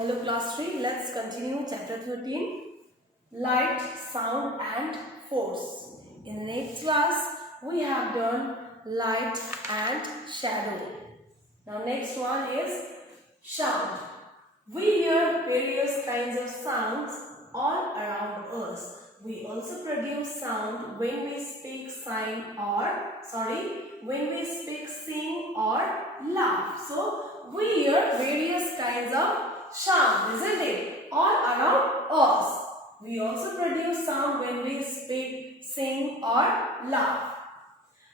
Hello class 3, let's continue chapter 13, light, sound and force. In the next class, we have done light and shadow. Now next one is sound. We hear various kinds of sounds all around us. We also produce sound when we speak, sing or laugh. So we hear various kinds of sound, isn't it? All around us. We also produce sound when we speak, sing or laugh.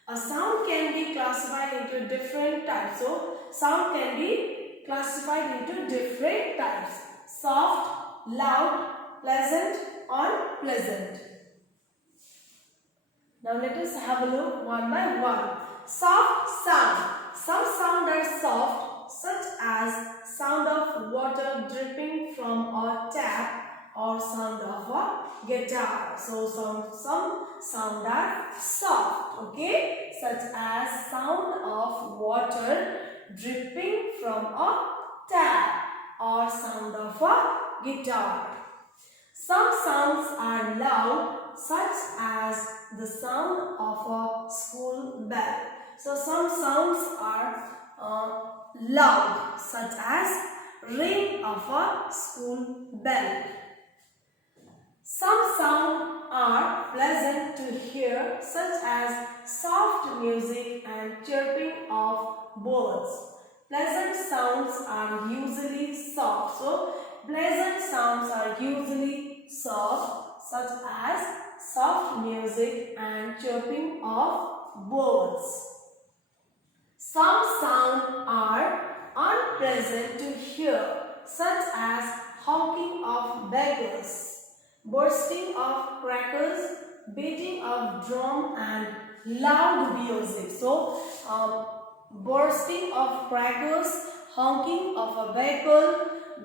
A sound can be classified into different types. So sound can be classified into different types: soft, loud, pleasant, unpleasant. Now let us have a look one by one. Soft sound. Some sound are soft, such as sound of water dripping from a tap or sound of a guitar. So some sound are soft, okay, such as sound of water dripping from a tap or sound of a guitar. Some sounds are loud, such as the sound of a school bell. So some sounds are loud, such as ring of a school bell. Some sounds are pleasant to hear, such as soft music and chirping of birds. Pleasant sounds are usually soft. So pleasant sounds are usually soft, such as soft music and chirping of birds. Some sounds are unpleasant to hear, such as honking of beggars, bursting of crackers, beating of drum and loud music. So bursting of crackers, honking of a vehicle,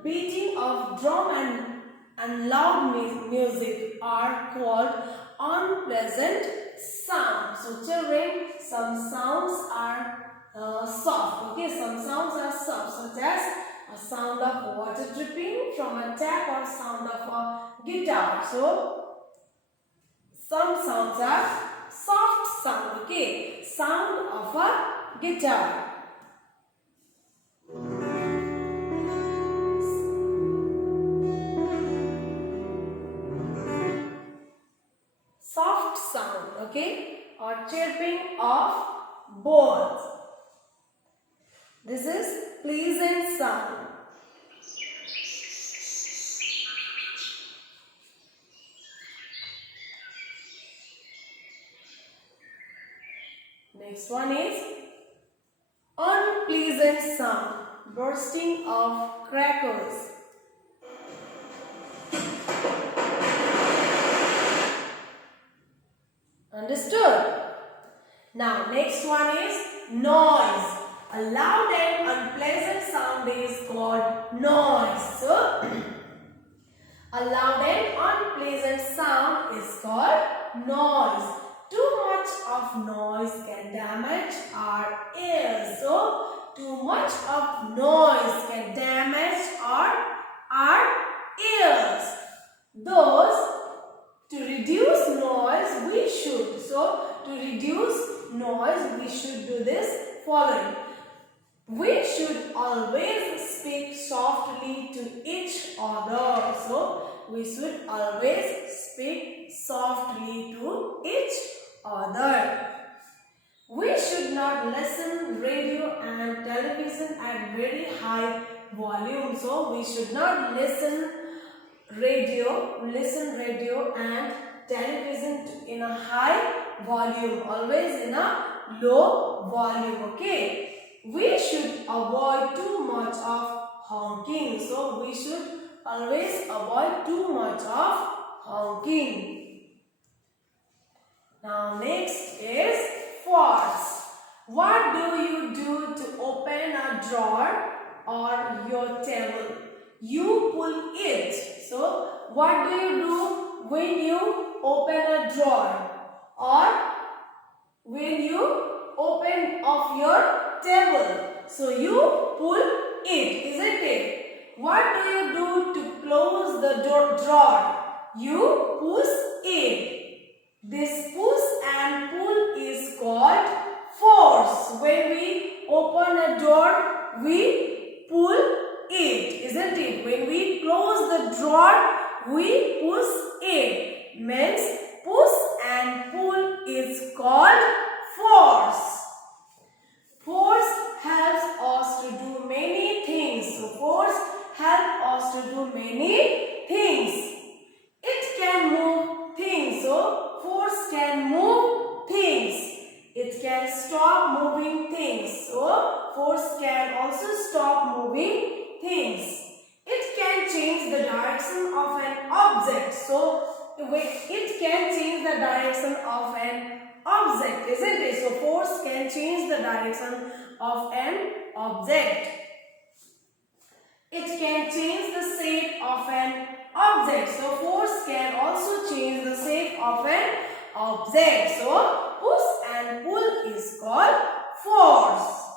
beating of drum and loud music are called unpleasant sounds. So children, some sounds are soft. Okay, some sounds are soft, such as a sound of water dripping from a tap or sound of a guitar. So some sounds are soft sound. Okay, sound of a guitar. Soft sound, okay, or chirping of birds. This is pleasant sound. Next one is unpleasant sound, bursting of crackers. Understood? Now next one is noise. A loud and unpleasant sound is called noise. So a loud and unpleasant sound is called noise. Too much of noise can damage our ears. So too much of noise can damage our ears. Those to reduce noise we should. So to reduce noise we should do this following. We should always speak softly to each other. So we should always speak softly to each other. We should not listen radio and television at very high volume. So we should not listen radio and television in a high volume, always in a low volume. Okay. We should avoid too much of honking. So we should always avoid too much of honking. Now next is force. What do you do to open a drawer or your table? You pull it. So what do you do when you open a drawer or when you open of your table? So you pull it, isn't it? What what do you do to close the drawer? You push it. This push and pull is called force. When we open a door, we pull it, isn't it? When we close the drawer, we push it. Means push and pull is called force. Force helps us to do many things. So force helps us to do many things. It can move things. So force can move things. It can stop moving things. So force can also stop moving things. It can change the direction of an object. So it can change the direction of an object, isn't it? So force can change the direction of an object. It can change the shape of an object. So force can also change the shape of an object. So push and pull is called force.